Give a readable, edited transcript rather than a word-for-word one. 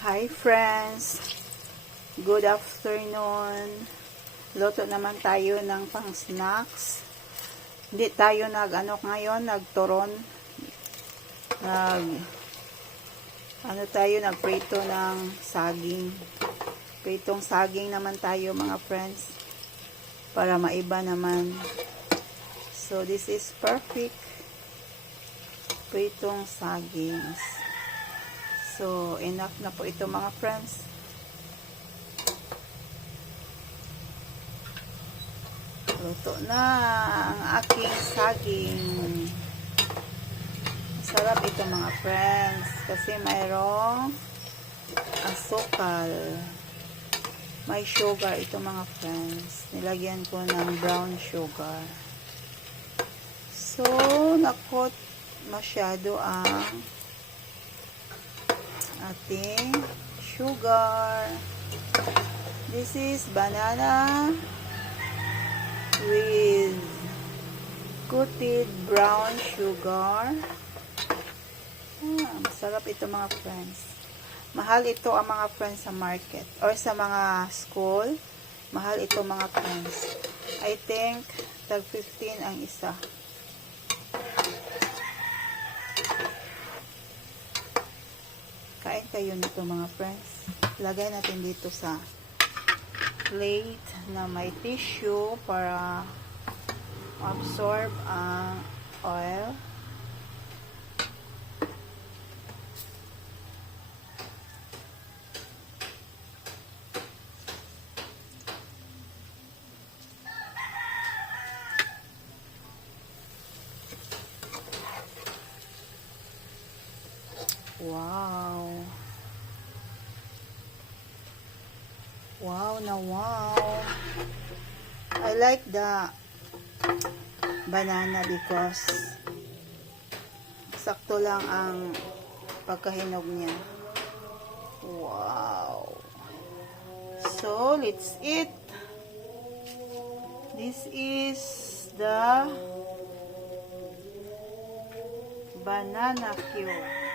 Hi friends! Good afternoon! Luto naman tayo ng pang snacks. Hindi tayo ngayon, nagturon. Nagprito ng saging. Pritong saging naman tayo mga friends. Para maiba naman. So this is perfect. Pritong saging. So, enough na po ito mga friends. Luto na ang aking saging. Sarap ito mga friends. Kasi mayroong asukal. May sugar ito mga friends. Nilagyan ko ng brown sugar. So, nakot masyado ang ating sugar. This is banana with coated brown sugar. Masarap ito mga friends. Mahal ito ang mga friends sa market or sa mga school. Mahal ito mga friends. I think tag 15 ang isa. Kain kayo nito mga friends. Lagay natin dito sa plate na may tissue para absorb ang oil. Wow. Wow na wow. I like the banana because sakto lang ang pagkahinog niya. Wow. So, let's eat. This is the banana cube.